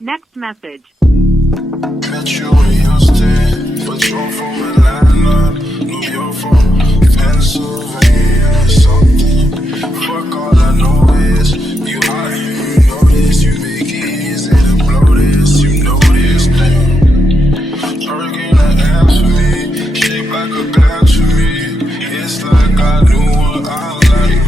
Next message. Met you in Houston, but you're from Atlanta, New York from Pennsylvania, something. Fuck, all I know is you hot, you know this, you make it easy to blow this, you know this thing. Hurricane that ass for me, shaped like a glass for me. It's like I knew what I liked.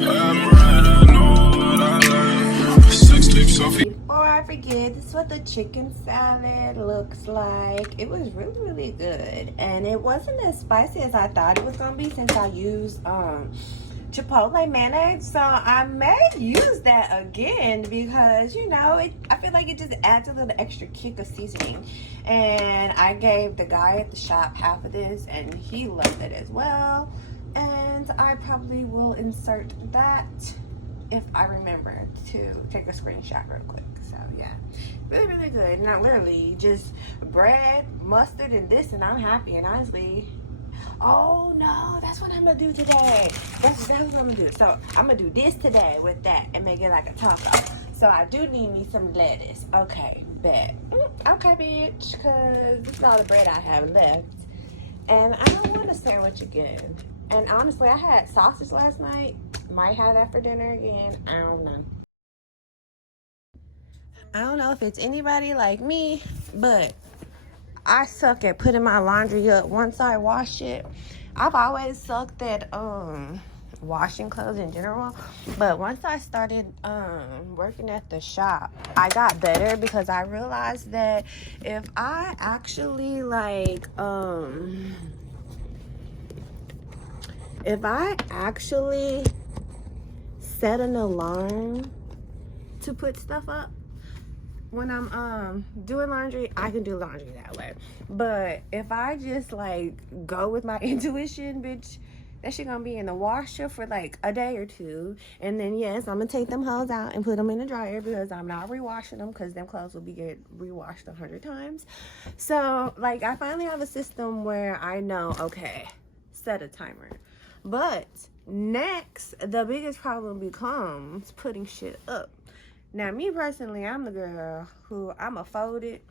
I'm right, I know what I like. Sex tapes, Sophie. Before I forget, this is what the chicken salad looks like. It was really, really good. And it wasn't as spicy as I thought it was going to be since I used Chipotle mayonnaise. So I may use that again because, you know, I feel like it just adds a little extra kick of seasoning. And I gave the guy at the shop half of this and he loved it as well. And I probably will insert that if I remember to take a screenshot real quick. So yeah, really, really good. Not literally just bread, mustard, and this, and I'm happy. And honestly, oh no, that's what I'm gonna do today. That's what I'm gonna do. So I'm gonna do this today with that and make it like a taco. So I do need me some lettuce. Okay, bet. Okay, bitch, because this is all the bread I have left. And I don't want to sandwich again. And honestly, I had sausage last night. Might have that for dinner again. I don't know. I don't know if it's anybody like me, but I suck at putting my laundry up once I wash it. I've always sucked at washing clothes in general, but once I started working at the shop, I got better because I realized that if I actually set an alarm to put stuff up when I'm doing laundry, I can do laundry that way. But if I just like go with my intuition, bitch, that shit gonna be in the washer for like a day or two, and then yes, I'm gonna take them hoes out and put them in the dryer because I'm not rewashing them because them clothes will be get rewashed 100 times. So like I finally have a system where I know, okay, set a timer. But next, the biggest problem becomes putting shit up. Now, me personally, I'm the girl who I'ma fold it.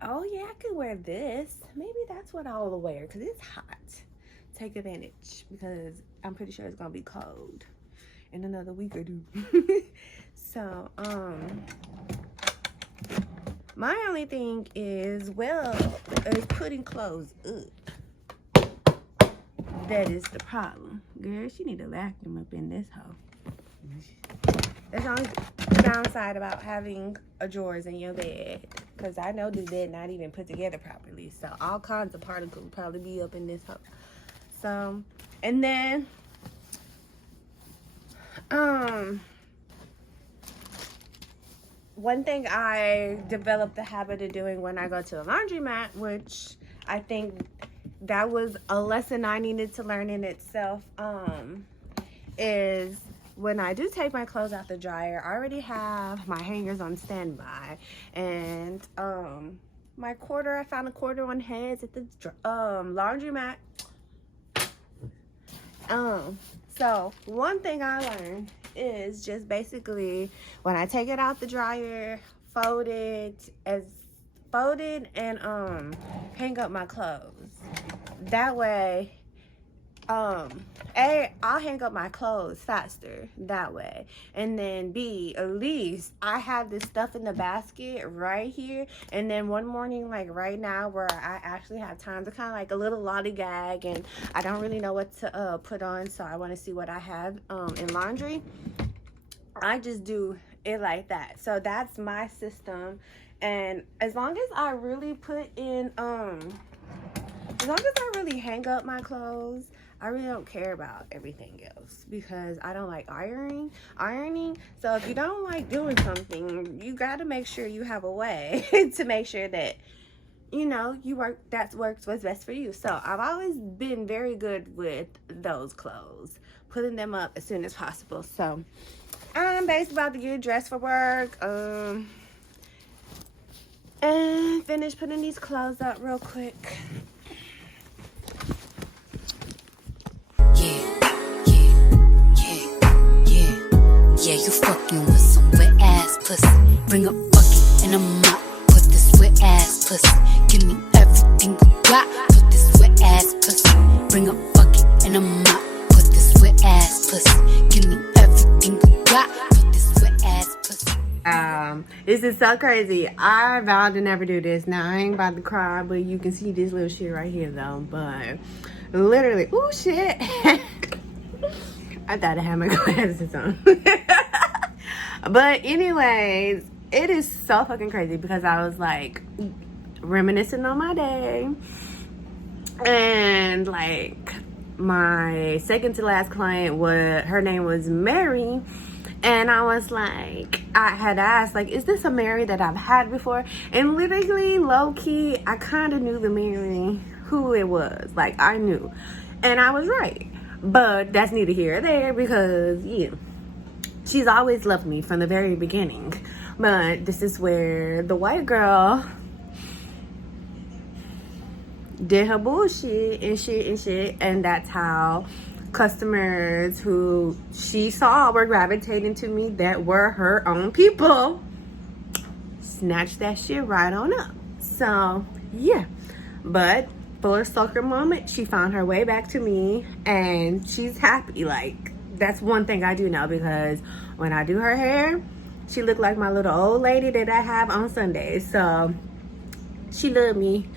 Oh yeah, I could wear this. Maybe that's what I'll wear because it's hot. Take advantage because I'm pretty sure it's gonna be cold in another week or two. So, my only thing is putting clothes up. That is the problem. Girl, she need a vacuum up in this hole. That's the only downside about having a drawers in your bed. Because I know this bed not even put together properly. So all kinds of particles will probably be up in this hole. So, and then, one thing I developed the habit of doing when I go to a laundromat, which I think that was a lesson I needed to learn in itself, is when I do take my clothes out the dryer, I already have my hangers on standby. And my quarter, I found a quarter on heads at the laundromat. So one thing I learned is just basically when I take it out the dryer, fold it and hang up my clothes. That way, A, I'll hang up my clothes faster that way. And then B, at least I have this stuff in the basket right here. And then one morning, like right now, where I actually have time to kind of like a little lollygag and I don't really know what to put on, so I want to see what I have in laundry. I just do it like that. So that's my system. And as long as I really put in, as long as I really hang up my clothes, I really don't care about everything else because I don't like ironing. So if you don't like doing something, you got to make sure you have a way to make sure that, you know, that works what's best for you. So I've always been very good with those clothes, putting them up as soon as possible. So I'm basically about to get dressed for work. And finish putting these clothes up real quick. Yeah, you fucking with some Bring a bucket and a mop. Put this wet ass pussy. Give me everything you got. Put this wet ass pussy. Bring a bucket and a mop. Put this wet ass pussy. Give me everything you got. Put this wet ass pussy. This is so crazy. I vowed to never do this. Now I ain't about to cry, but you can see this little shit right here though. But literally, oh shit. I thought I had my glasses on. But anyways, it is so fucking crazy because I was like reminiscing on my day, and like my second to last client was, her name was Mary. And I was like, I had asked, like, is this a Mary that I've had before? And literally, low-key, I kind of knew the Mary, who it was. Like, I knew. And I was right. But that's neither here or there because, yeah, she's always loved me from the very beginning. But this is where the white girl did her bullshit and shit. And that's how customers who she saw were gravitating to me that were her own people snatched that shit right on up. So yeah, but full circle moment, she found her way back to me and she's happy. Like, that's one thing I do know, because when I do her hair, she looked like my little old lady that I have on Sundays. So she loved me.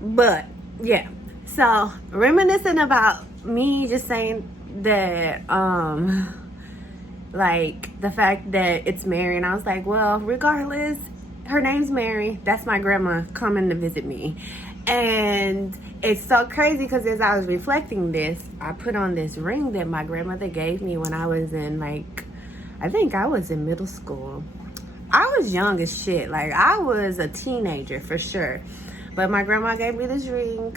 But yeah, so reminiscing about me just saying that like the fact that it's Mary, and I was like, well, regardless, her name's Mary, that's my grandma coming to visit me. And it's so crazy because as I was reflecting this, I put on this ring that my grandmother gave me when I was in, like, I think I was in middle school. I was young as shit. Like, I was a teenager for sure. But my grandma gave me this ring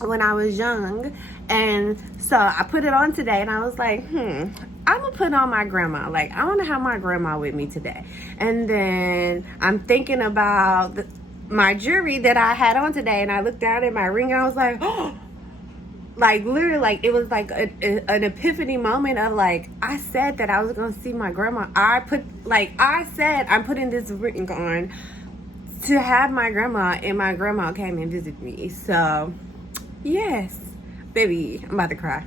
when I was young, and so I put it on today, and I was like, I'm gonna put on my grandma. Like, I want to have my grandma with me today. And then I'm thinking about my jewelry that I had on today, and I looked down at my ring, and I was like, oh, like literally, like it was like an epiphany moment of like, I said that I was gonna see my grandma. I said I'm putting this ring on to have my grandma, and my grandma came and visited me. So yes, baby, I'm about to cry.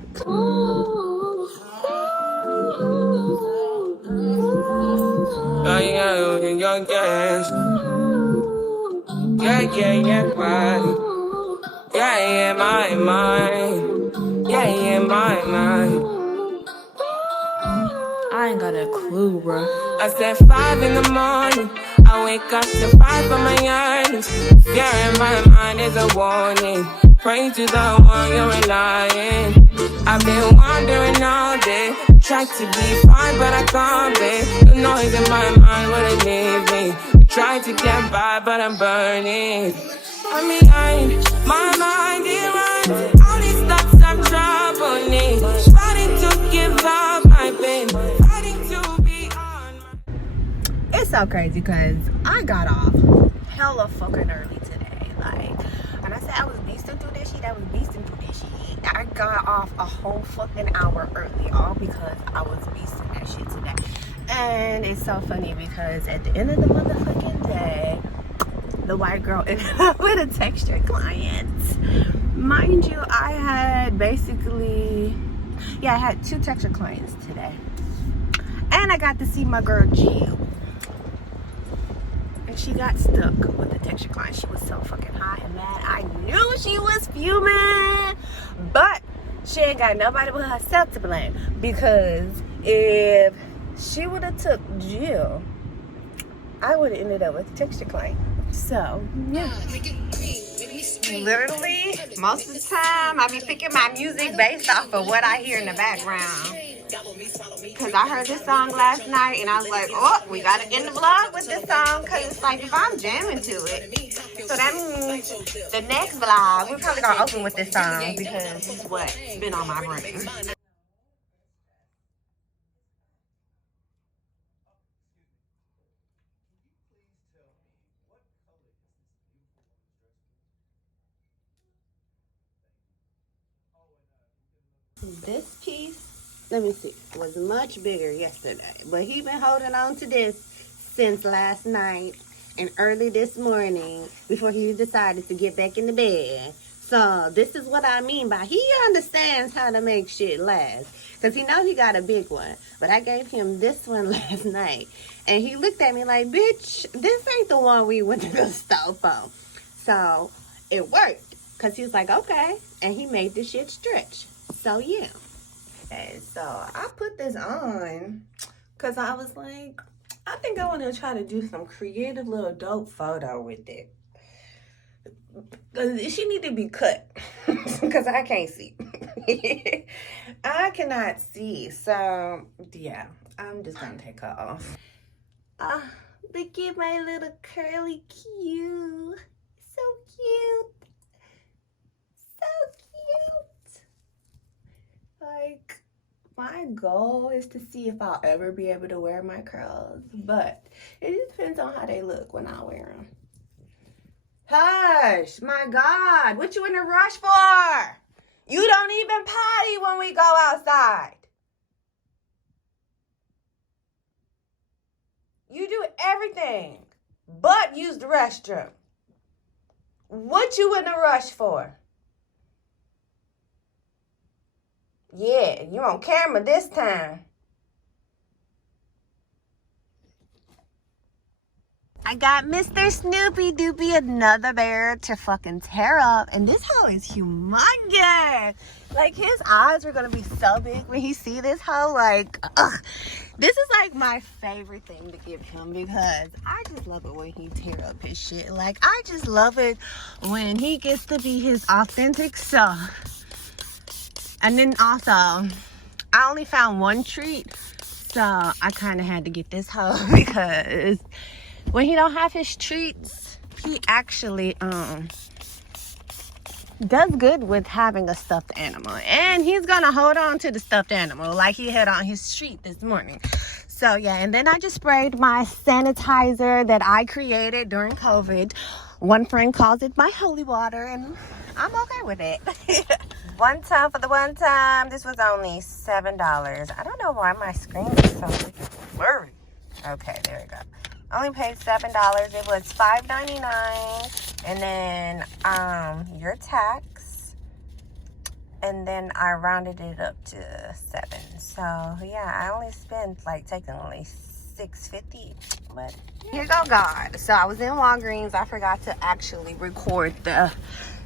My mind. Yeah, my mind. I ain't got a clue, bro. I said 5 in the morning. I wake up to 5 for my yearnings. Fear in my mind is a warning. Pray to the one you're relying. I've been wandering all day. Try to be fine, but I can't be. The noise in my mind wouldn't leave me. Try to get by, but I'm burning. I'm behind, my mind it runs. All these thoughts are troubling. Fighting to give up my pain. Fighting to be on my... It's so crazy because I got off hella fucking early today. Like, when I said I was beasting through this shit, I was beasting through this shit. I got off a whole fucking hour early, all because I was beasting that shit today. And it's so funny because at the end of the motherfucking day, the white girl ended up with a texture client. Mind you, I had basically, I had 2 texture clients today. And I got to see my girl Jill. And she got stuck with the texture client. She was so fucking hot and mad. I knew she was fuming. But she ain't got nobody but herself to blame. Because if she would have took Jill, I would have ended up with a texture client. So, yeah. Literally, most of the time, I be picking my music based off of what I hear in the background. Because I heard this song last night, and I was like, oh, we got to end the vlog with this song, because it's like, if I'm jamming to it. So that means the next vlog, we're probably going to open with this song, because this is what's been on my brain. This piece let me see, was much bigger yesterday. But he been holding on to this since last night and early this morning before he decided to get back in the bed. So this is what I mean by he understands how to make shit last. Because he knows he got a big one. But I gave him this one last night. And he looked at me like, bitch, this ain't the one we went to the store for. So it worked. Because he was like, okay. And he made the shit stretch. So yeah. Okay, so I put this on because I was like, I think I want to try to do some creative little dope photo with it. She need to be cut because I can't see. I cannot see. So yeah, I'm just gonna take her off. Look at my little curly Q. So cute. So cute. Like, my goal is to see if I'll ever be able to wear my curls, but it just depends on how they look when I wear them. Hush, my God, what you in a rush for? You don't even potty when we go outside. You do everything but use the restroom. What you in a rush for? Yeah, you on camera this time. I got Mr. Snoopy Doopy, another bear to fucking tear up. And this hoe is humongous. Like, his eyes are gonna be so big when he see this hoe. Like, ugh. This is like my favorite thing to give him because I just love it when he tear up his shit. Like, I just love it when he gets to be his authentic self. And then also, I only found one treat. So I kind of had to get this hoe because when he don't have his treats, he actually does good with having a stuffed animal. And he's gonna hold on to the stuffed animal like he had on his treat this morning. So yeah, and then I just sprayed my sanitizer that I created during COVID. One friend calls it my holy water, and I'm okay with it. One time for the one time. This was only $7. I don't know why my screen is so blurry. Okay, there we go. Only paid $7. It was $5.99, and then your tax, and then I rounded it up to $7. So yeah, I only spent like technically $6.50, but here go God. So I was in Walgreens. I forgot to actually record the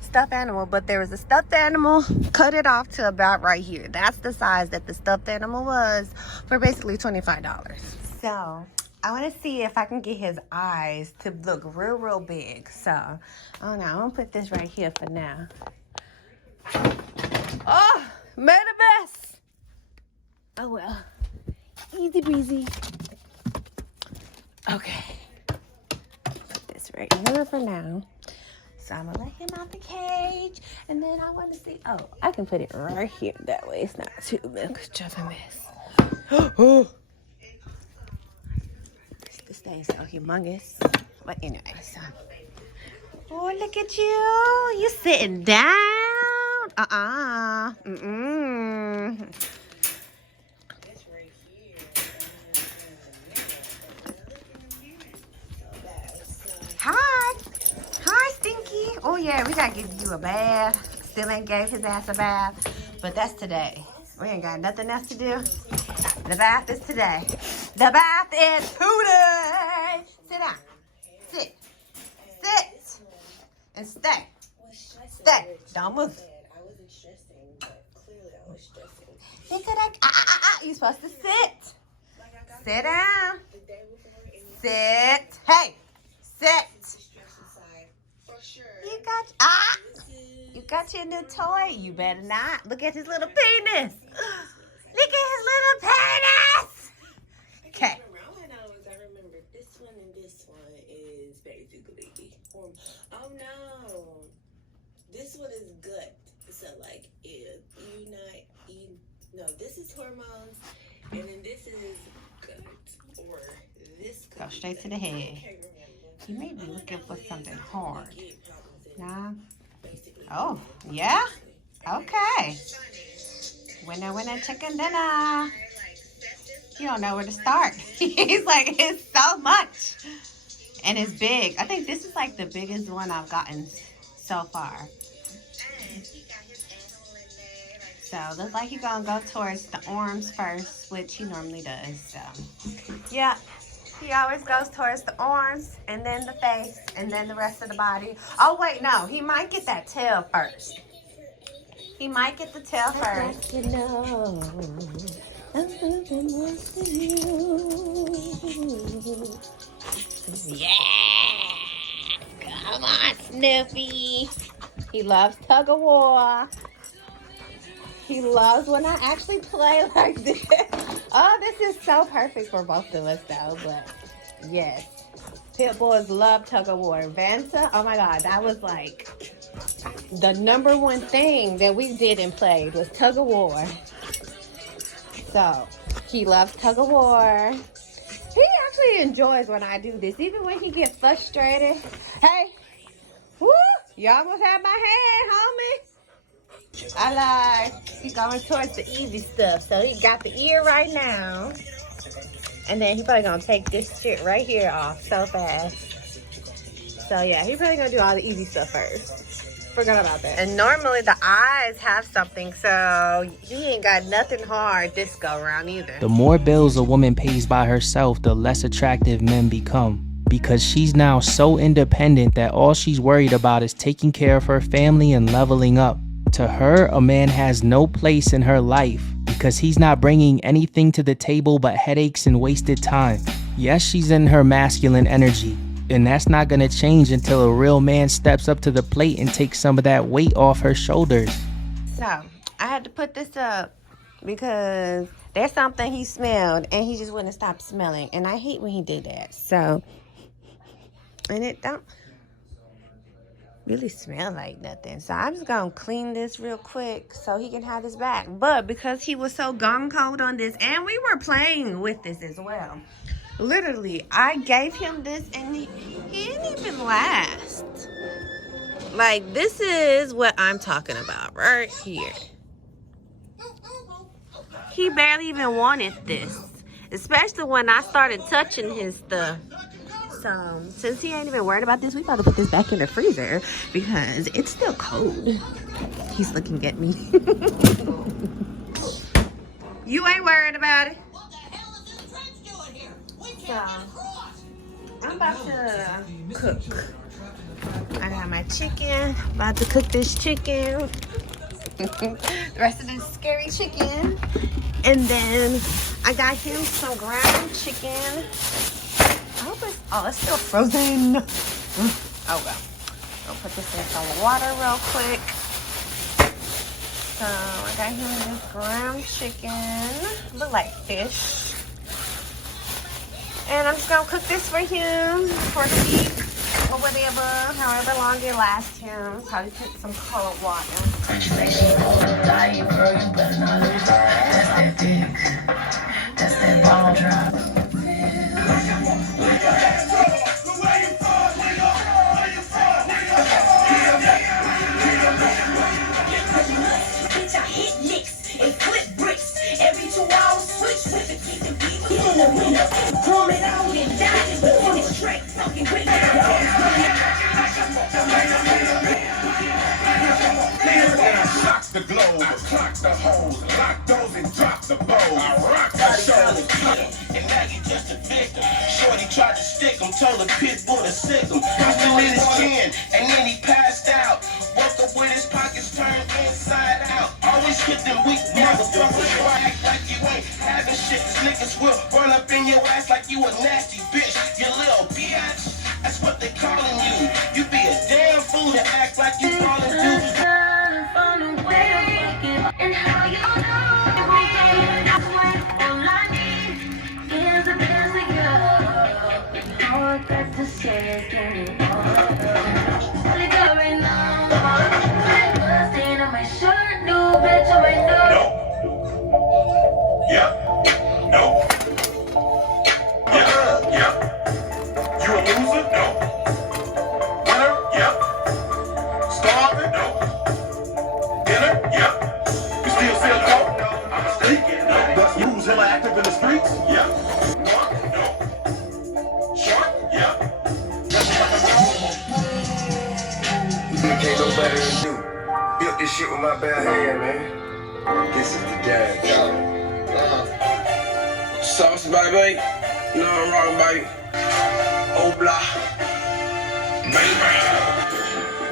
stuffed animal, but there was a stuffed animal, cut it off to about right here. That's the size that the stuffed animal was for basically $25. So I want to see if I can get his eyes to look real big. So, I don't know. I'm going to put this right here for now. Oh, made a mess. Oh, well. Easy breezy. Okay. Put this right here for now. So, I'm going to let him out the cage. And then I want to see. Oh, I can put it right here. That way it's not too much of a mess. Oh. This thing's so humongous. But anyway, so. Oh, look at you. You sitting down. Hi. Hi, Stinky. Oh, yeah, we got to give you a bath. Still ain't gave his ass a bath. But that's today. We ain't got nothing else to do. The bath is today. The bath is today. Sit down. Sit. Sit. And stay. Stay. Don't move. I wasn't stressing, but clearly I was stressing. You're supposed to sit. Sit down. Sit. Hey. Sit. For sure. You got your new toy. You better not. Look at his little penis. Look at his little penis. Okay. Around when I remember this one and this one is basically oh no. This one is gut. So like if you not eating, no, this is hormones, and then this is gut, or this Go straight to the head. You may be looking for something hard. Nah. Oh, yeah? Okay. Winner, chicken dinner. You don't know where to start. He's like, it's so much. And it's big. I think this is like the biggest one I've gotten so far. So looks like he's gonna go towards the arms first, which he normally does. So yeah, he always goes towards the arms and then the face and then the rest of the body. Oh wait, no, he might get that tail first. He might get the tail first. You know, I'm moving more for you. Yeah, come on, Snoopy. He loves tug of war. He loves when I actually play like this. Oh, this is so perfect for both of us, though. But yes, pit bulls love tug of war. Vanta, oh my God, that was like the #1 thing that we did and played was tug of war. So he loves tug of war. He actually enjoys when I do this, even when he gets frustrated. Hey, woo! You almost had my hand, homie. I lied. He's going towards the easy stuff. So he got the ear right now. And then he probably gonna take this shit right here off so fast. So yeah, he probably gonna do all the easy stuff first. Forgot about that. And normally the eyes have something, so he ain't got nothing hard this go around either. The more bills a woman pays by herself, the less attractive men become. Because she's now so independent that all she's worried about is taking care of her family and leveling up. To her, a man has no place in her life because he's not bringing anything to the table but headaches and wasted time. Yes, she's in her masculine energy, and that's not gonna change until a real man steps up to the plate and takes some of that weight off her shoulders. So, I had to put this up because there's something he smelled and he just wouldn't stop smelling. And I hate when he did that. So, and it don't really smell like nothing. So I'm just gonna clean this real quick so he can have his back. But because he was so gung-ho on this, and we were playing with this as well, literally I gave him this and he didn't even last. Like, this is what I'm talking about right here. He barely even wanted this, especially when I started touching his stuff. So, since he ain't even worried about this, we about to put this back in the freezer because it's still cold. He's looking at me. You ain't worried about it. So, I'm about to cook. I got my chicken. About to cook this chicken. The rest of this scary chicken. And then I got him some ground chicken. I hope it's still frozen. Oh well. I'll put this in some water real quick. So I got him this ground chicken. Look like fish. And I'm just gonna cook this for him for a week or whatever, however long it lasts him. Probably put some cold water. That's that dick. That's that ball drop. The globe, clock the hoes, lock those and drop the bow. I rock the show. And now you just a victim. Shorty tried to stick him, told the pit bull to sick him. I still in his chin, and then he passed out. Woke up with his pockets turned inside out. Always hit them weak motherfuckers. Act like you ain't having shit. Niggas will run up in your ass like you a nasty bitch. You little bitch. That's what they calling you. You be a damn fool to act like you falling due. And how you know everything that's what all I need is a piece of you. All I got to say is give me all the going on. Stain on my shirt, no bitch on my nose. No. Yep. No. Yeah. Yep. You a loser? No. Winner? Yep. Starving? No. Dinner? Yep. You still sell dope? my bad hand, man. This is the dad job. Sauce, baby. You know I'm wrong, baby. Oh, blah. Baby.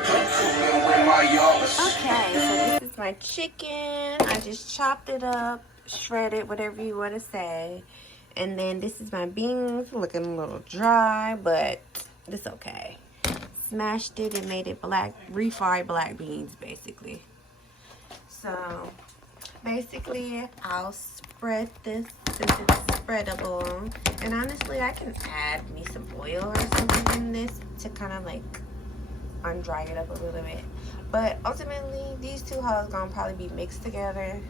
I'm cooling with my yours. Okay, so this is my chicken. I just chopped it up, shredded, whatever you want to say. And then this is my beans, looking a little dry, but it's okay. Smashed it and made it black, refried black beans, basically. So, basically, I'll spread this since it's spreadable. And honestly, I can add me some oil or something in this to kind of like undry it up a little bit. But ultimately, these two hoes gonna probably be mixed together.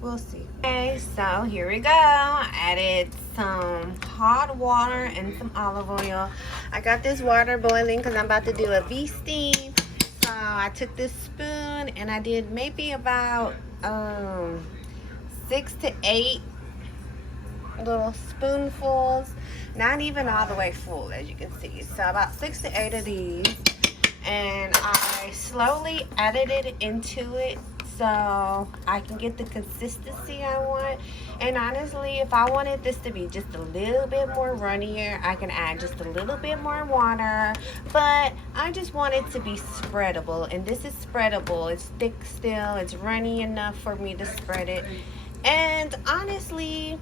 We'll see. Okay, so here we go. I added some hot water and some olive oil. I got this water boiling because I'm about to do a V-steam. So I took this spoon and I did maybe about 6 to 8 little spoonfuls. Not even all the way full, as you can see. So about 6 to 8 of these. And I slowly added it into it so I can get the consistency I want. And honestly, if I wanted this to be just a little bit more runnier, I can add just a little bit more water. But I just want it to be spreadable. And this is spreadable. It's thick still. It's runny enough for me to spread it. And honestly,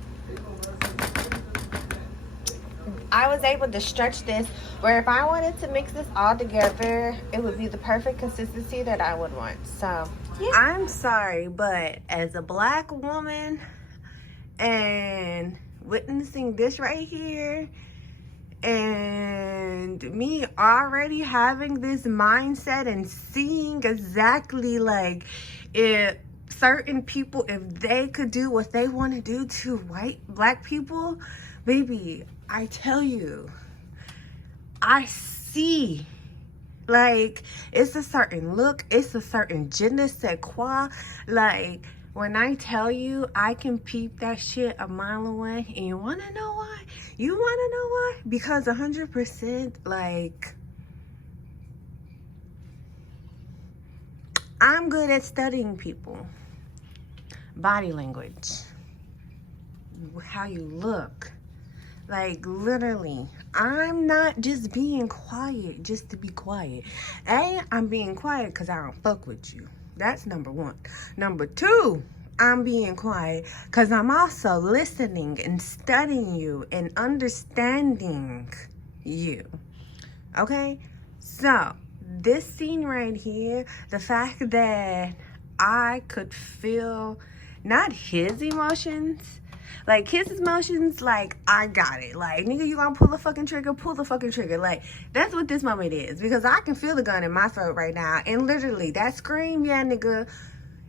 I was able to stretch this where if I wanted to mix this all together, it would be the perfect consistency that I would want. So, yeah. I'm sorry, but as a black woman and witnessing this right here and me already having this mindset and seeing exactly like if certain people, if they could do what they want to do to black people, baby, I tell you, I see, like, it's a certain look, it's a certain je ne sais quoi. Like, when I tell you, I can peep that shit a mile away. And you want to know why? You want to know why? Because 100%, like, I'm good at studying people. Body language. How you look. Like, literally, I'm not just being quiet just to be quiet. A, I'm being quiet because I don't fuck with you. That's number one. Number two, I'm being quiet because I'm also listening and studying you and understanding you. Okay? So, this scene right here, the fact that I could feel not his emotions, like his emotions, like I got it. Like, nigga, you gonna pull the fucking trigger, pull the fucking trigger. Like, that's what this moment is. Because I can feel the gun in my throat right now. And literally, that scream, yeah, nigga,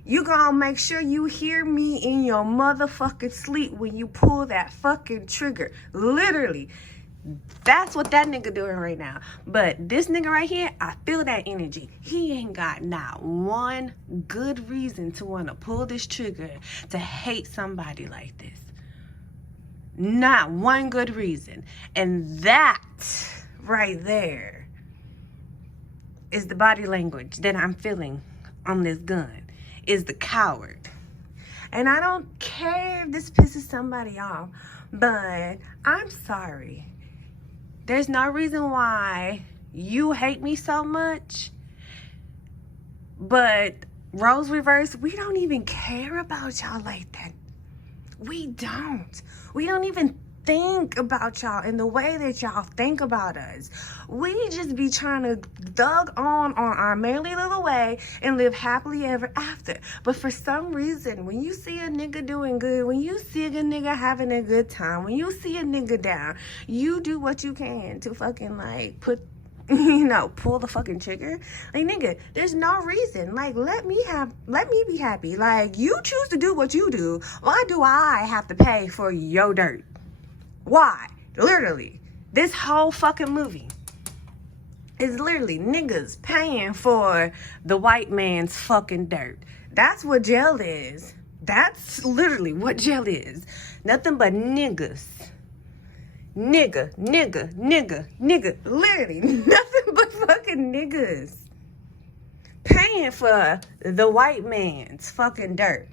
you gonna make sure you hear me in your motherfucking sleep when you pull that fucking trigger. Literally. That's what that nigga doing right now. But this nigga right here, I feel that energy. He ain't got not one good reason to want to pull this trigger to hate somebody like this. Not one good reason. And that right there is the body language that I'm feeling on this gun. Is the coward. And I don't care if this pisses somebody off, but I'm sorry. There's no reason why you hate me so much. But roles reverse, we don't even care about y'all like that. We don't. We don't even think about y'all in the way that y'all think about us. We just be trying to thug on our merry little way and live happily ever after. But for some reason, when you see a nigga doing good, when you see a nigga having a good time, when you see a nigga down, you do what you can to fucking like pull the fucking trigger. Like, nigga, there's no reason. Like, let me be happy. Like, you choose to do what you do. Why do I have to pay for your dirt? Why? Literally, this whole fucking movie is literally niggas paying for the white man's fucking dirt. That's what jail is. That's literally what jail is. Nothing but niggas. Nigga. Literally, nothing but fucking niggas. Paying paying for the white man's fucking dirt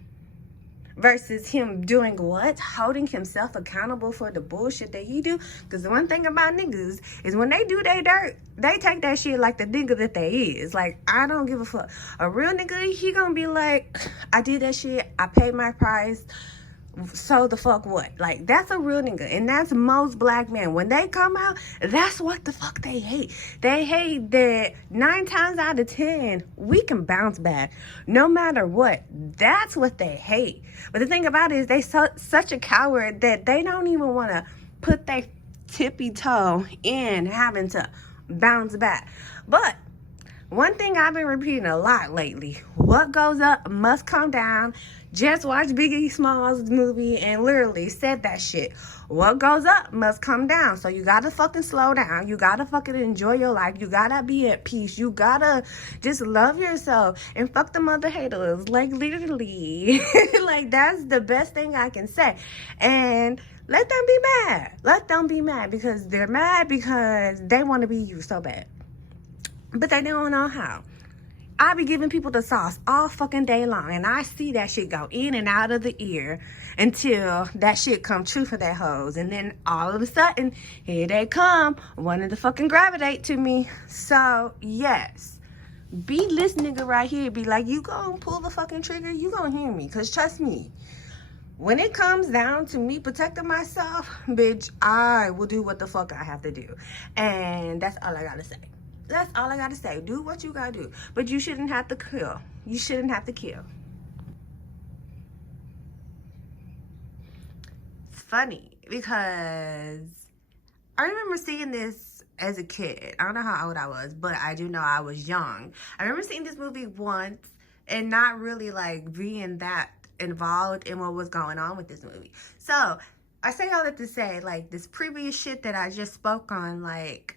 versus him doing what? Holding himself accountable for the bullshit that he do. Because the one thing about niggas is when they do their dirt, they take that shit like the nigga that they is. Like, I don't give a fuck. A real nigga, he gonna be like, I did that shit, I paid my price, so the fuck what? Like, that's a real nigga. And that's most black men. When they come out, that's what the fuck they hate. They hate that 9 times out of 10, we can bounce back no matter what. That's what they hate. But the thing about it is they such a coward that they don't even want to put their tippy toe in having to bounce back. But one thing I've been repeating a lot lately, what goes up must come down. Just watched Biggie Smalls' movie and literally said that shit. What goes up must come down. So you gotta fucking slow down. You gotta fucking enjoy your life. You gotta be at peace. You gotta just love yourself and fuck them other haters. Like, literally. Like, that's the best thing I can say. And let them be mad. Let them be mad because they're mad because they want to be you so bad. But they don't know how. I be giving people the sauce all fucking day long, and I see that shit go in and out of the ear until that shit come true for that hoes. And then all of a sudden, here they come, wanting to fucking gravitate to me. So, yes, be this nigga right here. Be like, you gonna pull the fucking trigger? You gonna hear me? Because trust me, when it comes down to me protecting myself, bitch, I will do what the fuck I have to do. And that's all I gotta say. That's all I gotta say. Do what you gotta do. But you shouldn't have to kill. You shouldn't have to kill. It's funny because I remember seeing this as a kid. I don't know how old I was, but I do know I was young. I remember seeing this movie once and not really like being that involved in what was going on with this movie. So I say all that to say, like, this previous shit that I just spoke on, like,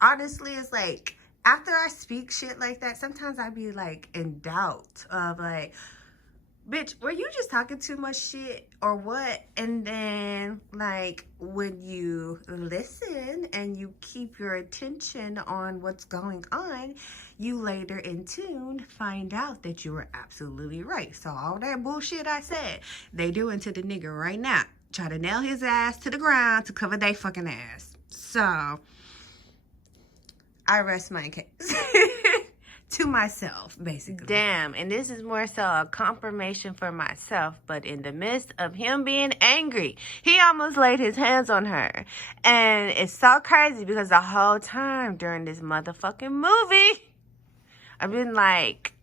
honestly, it's like, after I speak shit like that, sometimes I be, like, in doubt of, like, bitch, were you just talking too much shit or what? And then, like, when you listen and you keep your attention on what's going on, you later in tune find out that you were absolutely right. So all that bullshit I said, they doing to the nigga right now. Try to nail his ass to the ground to cover they fucking ass. So I rest my case. To myself, basically. Damn, and this is more so a confirmation for myself, but in the midst of him being angry, he almost laid his hands on her. And it's so crazy because the whole time during this motherfucking movie, I've been like,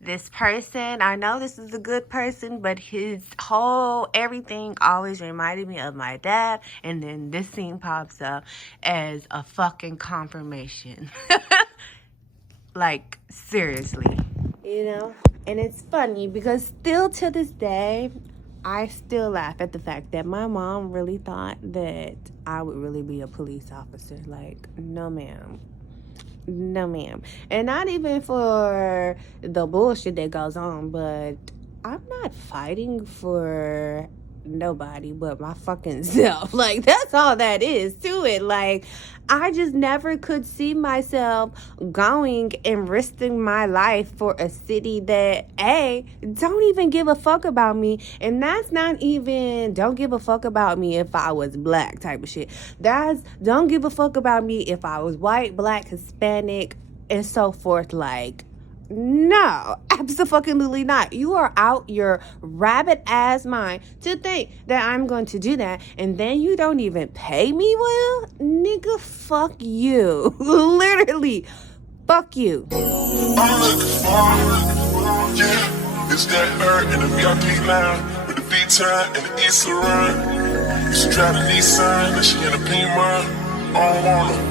this person, I know this is a good person, but his whole everything always reminded me of my dad. And then this scene pops up as a fucking confirmation. Like, seriously. You know? And it's funny because still to this day, I still laugh at the fact that my mom really thought that I would really be a police officer. Like, no ma'am. No ma'am. And not even for the bullshit that goes on, but I'm not fighting for nobody but my fucking self. Like, that's all that is to it. Like, I just never could see myself going and risking my life for a city that don't even give a fuck about me. And that's not even don't give a fuck about me if I was black type of shit. That's don't give a fuck about me if I was white, black, Hispanic, and so forth. Like, no, absolutely not. You are out your rabbit ass mind to think that I'm going to do that, and then you don't even pay me well? Nigga, fuck you. Literally, fuck you. I'm looking for, yeah, it's that bird in the VIP line with the B-time and the East Run. Used to drive the Nissan, and she in a Beamer. I don't want her.